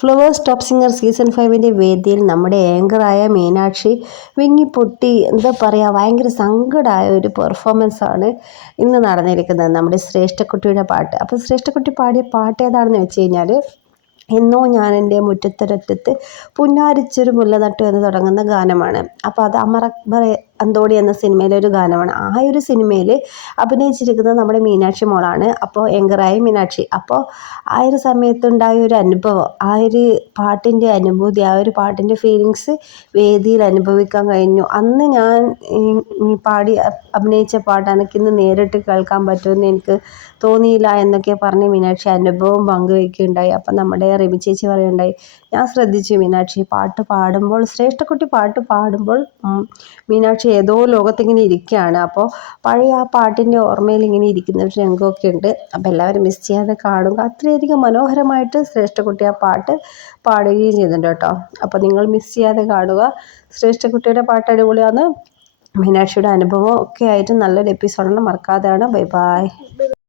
Flowers top singer season 5 വേദിയിൽ നമ്മുടെ ആങ്കറായ മീനാക്ഷി വിങ്ങിപ്പൊട്ടി, എന്താ പറയുക, ഭയങ്കര സങ്കടമായ ഒരു പെർഫോമൻസാണ് ഇന്ന് നടന്നിരിക്കുന്നത്. നമ്മുടെ ശ്രേഷ്ഠക്കുട്ടിയുടെ പാട്ട്. അപ്പോൾ ശ്രേഷ്ഠക്കുട്ടി പാടിയ പാട്ട് ഏതാണെന്ന് വെച്ച് കഴിഞ്ഞാൽ, എന്നോ ഞാൻ എൻ്റെ മുറ്റത്തൊരറ്റത്ത് പുന്നാരിച്ചൊരു മുല്ല നട്ടു എന്ന് തുടങ്ങുന്ന ഗാനമാണ്. അപ്പോൾ അത് അമർ അക്ബർ അന്തോണി എന്ന സിനിമയിലെ ഒരു ഗാനമാണ്. ആ ഒരു സിനിമയിൽ അഭിനയിച്ചിരിക്കുന്നത് നമ്മുടെ മീനാക്ഷി മോളാണ്. അപ്പോൾ ആങ്കറായ മീനാക്ഷി. അപ്പോൾ ആ ഒരു സമയത്തുണ്ടായ ഒരു അനുഭവം, ആ ഒരു പാട്ടിൻ്റെ അനുഭൂതി, ആ ഒരു പാട്ടിൻ്റെ ഫീലിങ്സ് വേദിയിൽ അനുഭവിക്കാൻ കഴിഞ്ഞു. അന്ന് ഞാൻ പാടി അഭിനയിച്ച പാട്ട് എനിക്കിന്ന് നേരിട്ട് കേൾക്കാൻ പറ്റുമെന്ന് എനിക്ക് തോന്നിയില്ല എന്നൊക്കെ പറഞ്ഞ് മീനാക്ഷി അനുഭവം പങ്കുവയ്ക്കുകയുണ്ടായി. അപ്പം നമ്മുടെ റിമി ചേച്ചി പറയുണ്ടായി, ഞാൻ ശ്രദ്ധിച്ചു മീനാക്ഷി പാട്ട് പാടുമ്പോൾ, ശ്രേഷ്ഠക്കുട്ടി പാട്ട് പാടുമ്പോൾ മീനാക്ഷി ഏതോ ലോകത്തിങ്ങനെ ഇരിക്കുകയാണ്. അപ്പോൾ പഴയ ആ പാട്ടിൻ്റെ ഓർമ്മയിൽ ഇങ്ങനെ ഇരിക്കുന്ന ഒരു രംഗമൊക്കെ ഉണ്ട്. അപ്പോൾ എല്ലാവരും മിസ് ചെയ്യാതെ കാണുക. അത്രയധികം മനോഹരമായിട്ട് ശ്രേഷ്ഠക്കുട്ടി ആ പാട്ട് പാടുകയും ചെയ്യുന്നുണ്ട് കേട്ടോ. അപ്പോൾ നിങ്ങൾ മിസ് ചെയ്യാതെ കാണുക. ശ്രേഷ്ഠക്കുട്ടിയുടെ പാട്ട് അടിപൊളിയാണ്. മീനാക്ഷിയുടെ അനുഭവം ഒക്കെ ആയിട്ട് നല്ലൊരു എപ്പിസോഡാണ്, മറക്കാതെയാണ്. Bye bye.